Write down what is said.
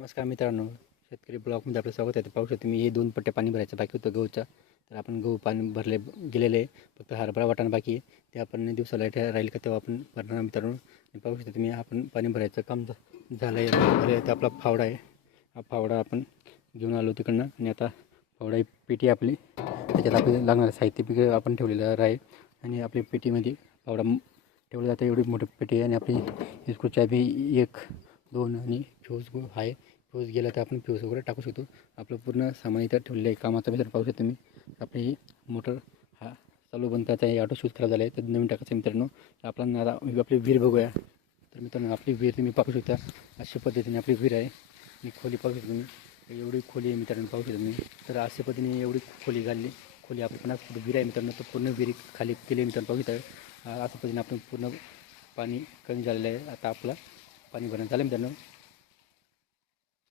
नमस्कार मित्रांनो, शेतकरी ब्लॉगमध्ये आपलं स्वागत आहे. पाहू शकतो मी हे 2 पट्ट्या पाणी भरायचं बाकी होतं गहूचा. तर आपण गहू पाणी भरले गेलेले आहे. फक्त हरभरा वाटाणा बाकी आहे. ते आपण दिवसाला राहील का तेव्हा आपण भरणार मित्रांनो. आणि पाहू शकतो तुम्ही आपण पाणी भरायचं काम झालं आहे. ते आपला फावडा आहे. हा फावडा आपण घेऊन आलो तिकडनं आणि आता फावडा ही पेटी आपली, त्याच्यात आपल्याला लागणारं साहित्य पिकं आपण ठेवलेलं आहे. आणि आपली पेटीमध्ये फावडा ठेवलं जातं. एवढी मोठी पेटी आहे आणि आपली स्क्रूची बी 1, 2 आणि फ्यूज आहे. फ्यूज गेला तर आपण फ्यूज वगैरे टाकू शकतो. आपलं पूर्ण सामान इथं ठेवलेलं आहे. कामाचा मित्र पाहू शकतो तुम्ही. आपली ही मोटर हा चालू बंद करायचा आहे. ऑटो शूज खराब झाला आहे तर नवीन टाकायचं मित्रांनो. आपण आता आपली विहीर बघूया. तर मित्रांनो आपली विहीर तुम्ही पाहू शकता. अशा पद्धतीने आपली विहीर आहे आणि खोली पाहू शकता तुम्ही. एवढी खोली आहे मित्रांनो, पाहू शकता तुम्ही. तर अशा पद्धतीने एवढी खोली खोली आपण 50 फूट विहीर आहे मित्रांनो. तर पूर्ण विहीर खाली केली मित्रांनो, पाहू शकता. अशा पद्धतीने आपण पूर्ण पाणी कमी झालेलं आहे. आता आपलं पाणी भरणं झालं मित्रांनो.